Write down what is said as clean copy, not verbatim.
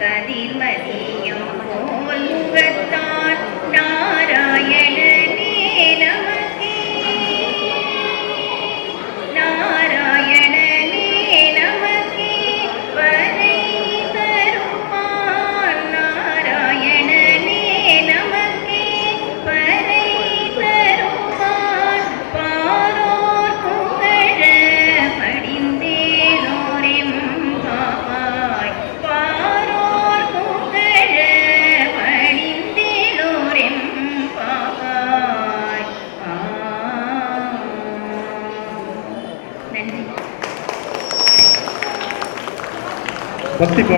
கதிர்மதியம் போல் முகத்தான் நாராயணனே நமக்கே நாராயணனே நமக்கே வரை தருவான் நாராயணனே நமக்கே வரை தருவான் பாரோர் புகழ படிந்தேலோரெம் பாவாய் பாரோர் புகழ படிந்தேலோரெம் பாவாய் நன்றி. பக்தி